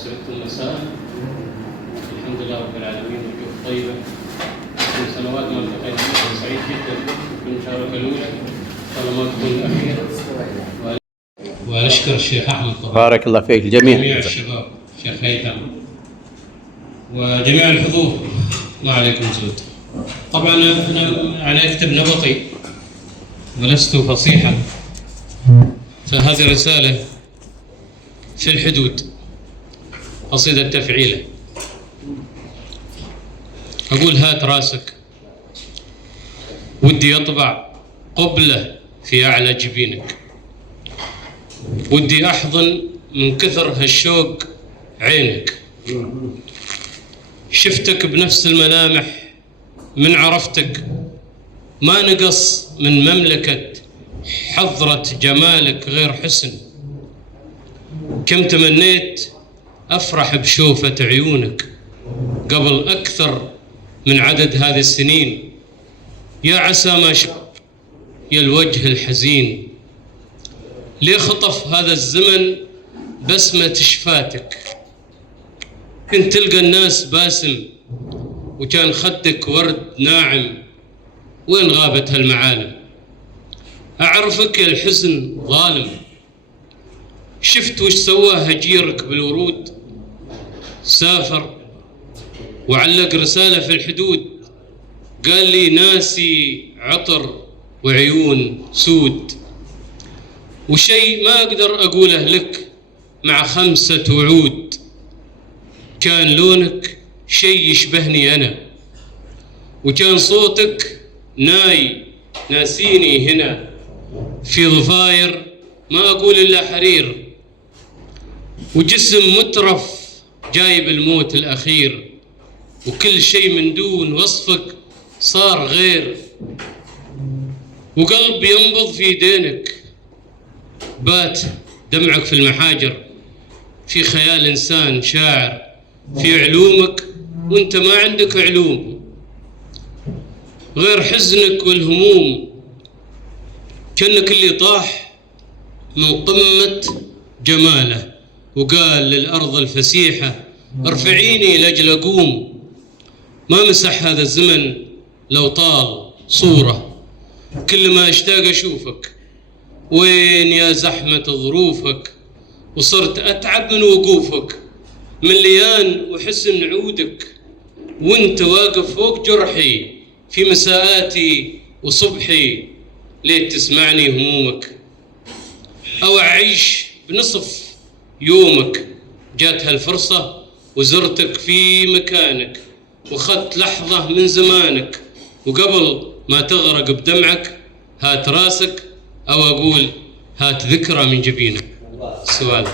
أسعدتم مساء. الحمد لله رب العالمين والجوف طيبة. من سنوات ما التقينا معكم سعيد جدا بالمشاركة الأولى إن شاء الله ما تكون الأخيرة. ونشكر الشيخ أحمد طبعا. بارك الله فيك جميع الشباب الشيخ هيثم وجميع الحضور. ما عليكم زود. طبعا أنا أكتب نبطي ولست فصيحا، فهذه رسالة في الحدود، قصيدة تفعيلة. أقول هات راسك ودي يطبع قبلة في أعلى جبينك، ودي أحضن من كثر هالشوق عينك، شفتك بنفس الملامح من عرفتك، ما نقص من مملكة حضرة جمالك غير حسن، كم تمنيت أفرح بشوفة عيونك قبل أكثر من عدد هذه السنين، يا عسى ما شاب يا الوجه الحزين، ليه خطف هذا الزمن بسمة شفاتك، كنت تلقى الناس باسم وكان خدك ورد ناعم، وين غابت هالمعالم، أعرفك يا الحزن ظالم، شفت وش سواه هجيرك بالورود، سافر وعلق رسالة في الحدود، قال لي ناسي عطر وعيون سود، وشي ما أقدر أقوله لك مع 5 وعود، كان لونك شي يشبهني أنا، وكان صوتك ناسيني هنا في ضفاير ما أقول إلا حرير، وجسم مترف جايب الموت الأخير، وكل شيء من دون وصفك صار غير، وقلب ينبض في يدينك، بات دمعك في المحاجر، في خيال إنسان شاعر في علومك وانت ما عندك علوم، غير حزنك والهموم، كأنك اللي طاح من قمة جماله وقال للأرض الفسيحة ارفعيني لأجل أقوم، ما مسح هذا الزمن لو طال صورة، كل ما اشتاق أشوفك وين يا زحمة ظروفك، وصرت أتعب من وقوفك، من ليان وحسن عودك، وانت واقف فوق جرحي في مساءاتي وصبحي، ليه تسمعني همومك، أو أعيش بنصف يومك، جات هالفرصة وزرتك في مكانك، وخدت لحظة من زمانك، وقبل ما تغرق بدمعك هات راسك، أو أقول هات ذكرى من جبينك. سؤال.